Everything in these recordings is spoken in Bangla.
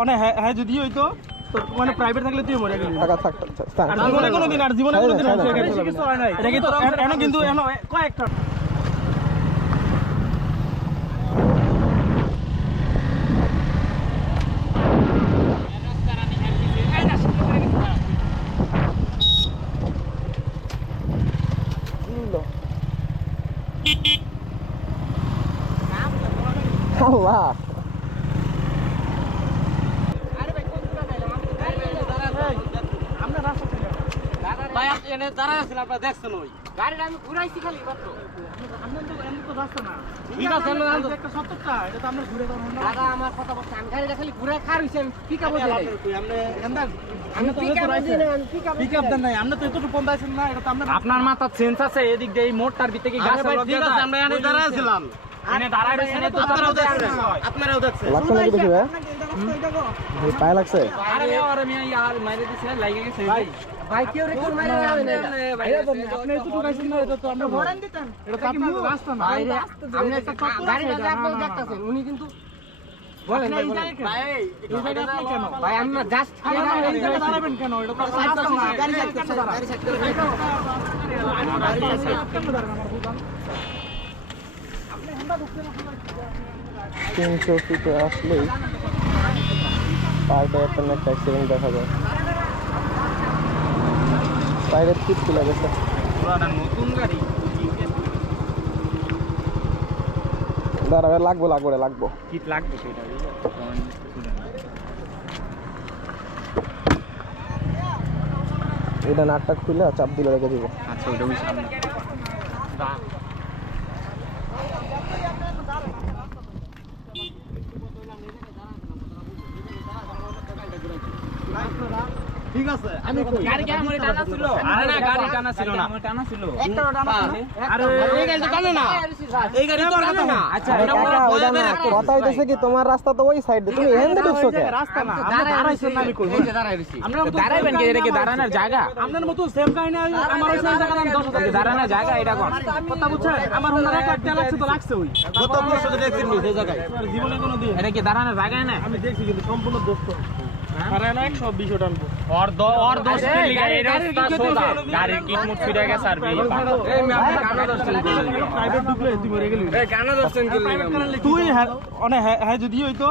অনেক হ্যাঁ যদি হইতো তো মানে প্রাইভেট থাকলে তুই মরে গেলি টাকা থাক আর জীবনে কোনোদিন কিছু হয় নাই এটা কিন্তু এনো কিন্তু এনো কয়েকটা আল্লাহ গাড়িটা আমি ঘুরাইছি খালি মাত্র দাদা আমার কথা বলছে আমি গাড়িটা খালি ঘুরে খার হইছি আমি পিকআপ হইছি আপনার মাথা সেন্স আছে এদিক দিয়ে এই মোড়টার ভিতরে কি গাছ ঠিক আছে আমরা এখানে দাঁড়ায় ছিলাম এখানে দাঁড়ায় রইছেন তো আপনারাও দেখছেন লাগছে নাকি বেশি ভাই পায়ে লাগছে আরে মিয়া यार মাইরে দিছে লাগি গেছে ভাই ভাই কেউ রে কোন মাইরে যাবে না ভাই আপনি তো ঢুকাইছেন না এটা তো আমরা ভরান দিতেন এটা তো আপনার রাস্তা না ভাই আপনি একটা গাড়িটা দেখবেন দেখতাছেন উনি কিন্তু বলেন ভাই ভাই এই জায়গা আপনি কেন ভাই আমি জাস্ট এই জায়গা দাঁড়াবেন কেন এটা তো রাস্তা না গাড়ি সাইড করতে গাড়ি সাইড করে আপনি হন্ডা ঢুকতে না 300 ফিটে আসলেই পার্কে একটা অ্যাক্সিডেন্ট দেখা যায় টায়ারের টিপ খুলে গেছে নতুন গাড়ি দাঁড়াবে লাগবো কিট লাগবে সেটা এটা নাটটা খুলে চাপ দিলে রেখে দিব আচ্ছা ওটা ওই সামনে ঠিক আছে আমি গাড়ি কি আমার টানা ছিল আরে না গাড়ি টানা ছিল না আমার টানা ছিল একটা টানা আরে এই গাড়ি তো টানে না এই গাড়ি তো টানে না আচ্ছা এটা কাকা ওটা না কথা হইতেছে কি তোমার রাস্তা তো ওই সাইডে তুমি এখান থেকে ঢুকছো কে রাস্তা না আমরা দাঁড়াইছেন না আমি কই এই যে দাঁড়াইছি আমরা দাঁড়াইবেন কি এটা কি দাঁড়ানোর জায়গা আপনার মতো সেম কাহিনী আমার ওই জায়গা দাম 10000 দাঁড়ানোর জায়গা এটা কোন কথা বুঝছেন আমার হোন্ডা একটা লাগছে তো লাগছে ওই গত বছর দেখছেন এই জায়গায় জীবনে কোনো দিন এটা কি দাঁড়ানোর জায়গা না আমি দেখছি কিন্তু সম্পূর্ণ দোস্ত আরে না 120 টানবো और दोस्त के लिए ये रास्ता सोदा गाड़ी की मुठ फिरे गया सर भी ए मैं अपने काना दर्शन के लिए प्राइवेट ढुकले তুই মরে গেলি ए काना दर्शन के लिए তুই অনেক হ্যাঁ যদি হইতো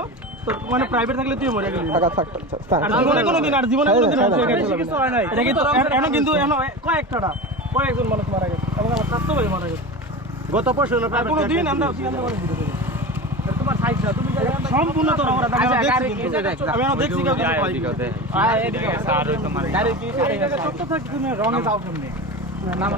তো মানে প্রাইভেট থাকলে তুই মরে গেলি টাকা থাক আর জীবনে কোনোদিন কিছু হয় নাই এটা কিন্তু এনো কিন্তু এনো কয়েকজন মানুষ মারা গেছে এবং আমার স্বাস্থ্য ভাই মারা গেছে গত বছর কোনোদিন আমরা তোমার সাইডটা তুমি সম্পূর্ণ তো আমরা দেখছি এদিকে স্যার তোমার গাড়ি কি সত্য থাকে তুমি রঙে যাও কেমনে নাম